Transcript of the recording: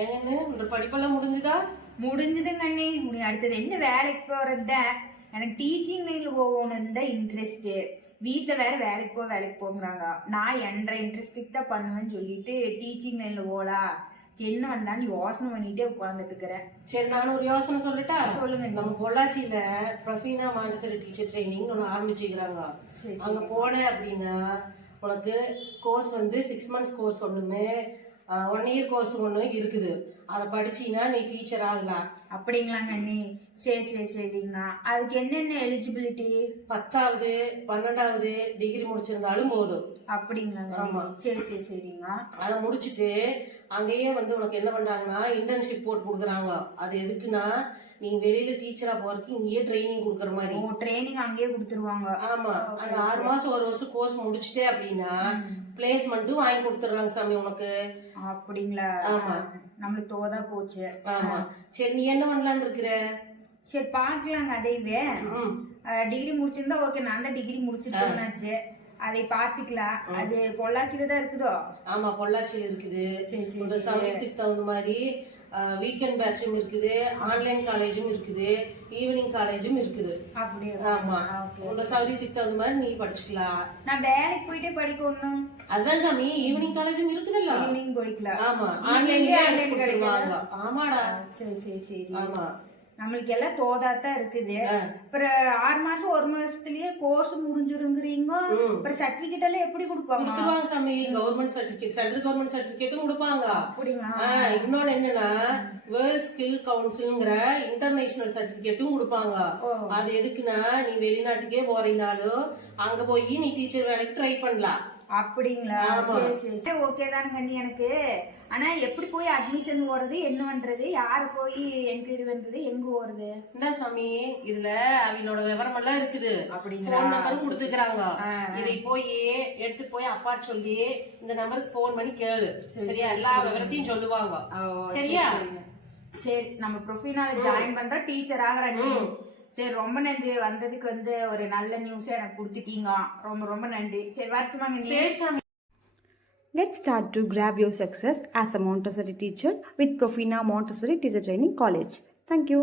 ஏங்கன்னு உங்க படிப்பெல்லாம் முடிஞ்சுதா? முடிஞ்சதுங்க அண்ணி. உனி அடுத்தது என்ன வேலைக்கு போறது தான் எனக்கு டீச்சிங் லைன்ல போகணும்னு தான் இன்ட்ரெஸ்ட் வீட்ல வேற வேலைக்கு போ வேலைக்கு போங்கிறாங்க. நான் என்ற இன்ட்ரெஸ்ட்டுக்கு தான் பண்ணுவேன்னு சொல்லிட்டு டீச்சிங் லைன்ல போகலாம் என்ன பண்ணலான்னு யோசனை பண்ணிட்டே உட்கார்ந்துட்டு இருக்கிறேன். சரி நான் ஒரு யோசனை சொல்லட்டா? சொல்லுங்க நம்ம பொள்ளாச்சியில பிரஃபீனா மாண்டசரி டீச்சர் ட்ரைனிங் ஒன்று ஆரம்பிச்சுக்கிறாங்க. அங்க போனேன் அப்படின்னா உனக்கு கோர்ஸ் வந்து சிக்ஸ் மந்த்ஸ் கோர்ஸ் ஒண்ணுமே. ஒன் இயர் கோர்ஸ் ஒன்று இருக்குது. அதை படிச்சீங்கன்னா நீ டீச்சர் ஆகலாம். அப்படிங்களாங்க அண்ணி. சரி சரி சரிங்க. அதுக்கு என்னென்ன எலிஜிபிலிட்டி பத்தாவது பன்னெண்டாவது டிகிரி முடிச்சிருந்தாலும் போதும். அப்படிங்களாங்க. ஆமா. அண்ணி. சரி சரி சரிங்க. அதை முடிச்சிட்டு அங்கேயே வந்து உனக்கு என்ன பண்றாங்கன்னா இன்டர்ன்ஷிப் போட்டு கொடுக்குறாங்க. அது எதுக்குன்னா நீ வெளியில டீச்சரா போறதுக்கு இங்கேயே ட்ரைனிங் கொடுக்குற மாதிரி. ஓ ட்ரைனிங் அங்கேயே கொடுத்துருவாங்க. ஆமா. அந்த ஆறு மாசம் ஒரு வருஷம் கோர்ஸ் முடிச்சிட்டே அப்படின்னா பிளேஸ்மெண்ட்டும் வாங்கி கொடுத்துடுறாங்க சாமி உனக்கு. அப்படிங்களா? ஆமா. நம்மளுக்கு தோதா போச்சு. ஆமா. சரி நீ என்ன பண்ணலாம்னு இருக்கிற? சரி பார்க்கலாங்க. அதைவே. டிகிரி முடிச்சிருந்தா ஓகே நான் தான் டிகிரி முடிச்சிருக்கேன்னாச்சு அதை பார்த்துக்கலாம். அது பொள்ளாச்சியில தான் இருக்குதோ? ஆமா பொள்ளாச்சியில் இருக்குது. சரி, சமயத்துக்கு தகுந்த மாதிரி வீக்கெண்ட் பேட்சும் இருக்குது ஆன்லைன் காலேஜும் இருக்குது ஈவினிங் காலேஜும் இருக்குது. அப்படியே? ஆமா. உங்க சௌரியத்துக்கு தகுந்த மாதிரி நீ படிச்சுக்கலாம். நான் வேலைக்கு போயிட்டே படிக்கணும் அதான் சாமி ஈவினிங் காலேஜும் இருக்குதுல்ல. ஈவினிங் போய்க்கலாம். ஆமா ஆன்லைன்லயே எடுத்து கொடுத்துருவாங்க. ஆமாடா. சரி சரி சரி. ஆமா. நம்மளுக்கு எல்லாம் தோதாத்தான் இருக்குது அப்புறம் ஆறு மாசம் ஒரு மாசத்துலயே கோர்ஸ் முடிஞ்சிருங்கிறீங்க. அப்புறம் சர்டிபிகேட் எல்லாம் எப்படி கொடுப்பாங்க? கொடுத்துருவாங்க சாமி. கவர்மெண்ட் சர்டிபிகேட் சென்ட்ரல் கவர்மெண்ட் சர்டிபிகேட்டும் கொடுப்பாங்க. அப்படிங்களா? இன்னொன்னு என்னன்னா வேர்ல்ட் ஸ்கில் கவுன்சில்ங்கிற இன்டர்நேஷனல் சர்டிபிகேட்டும் கொடுப்பாங்க. அது எதுக்குன்னா நீ வெளிநாட்டுக்கே போறீங்கனாலும் அங்க போய் நீ டீச்சர் வேலைக்கு ட்ரை பண்ணலாம். அப்படிங்களா. சரி ஓகே தானுங்க அண்ணி எனக்கு. ஆனா எப்படி போய் அட்மிஷன் போறது என்ன பண்றது யார போய் என்கொயரி பண்றது எங்க போறது இந்த சாமி இதுல அவங்களோட விவரம் எல்லாம் இருக்குது. அப்படிங்களா? போன் நம்பரும் கொடுத்துக்கிறாங்க. இதை போய் எடுத்து போய் அப்பா சொல்லி இந்த நம்பருக்கு ஃபோன் பண்ணி கேளு. சரி, சரியா? எல்லா விவரத்தையும் சொல்லுவாங்க. சரியா? சரி. நம்ம ப்ரொஃபைனால ஜாயின் பண்றோம் டீச்சர் ஆகுறேன் சரி ரொம்ப நன்றி வந்ததுக்கு வந்து ஒரு நல்ல நியூஸ் எனக்கு கொடுத்துட்டீங்க ரொம்ப ரொம்ப நன்றி சரி வரட்டுமாங்க சரி சாமி Let's start to grab your success as a Montessori teacher with Profina Montessori Teacher Training College. Thank you.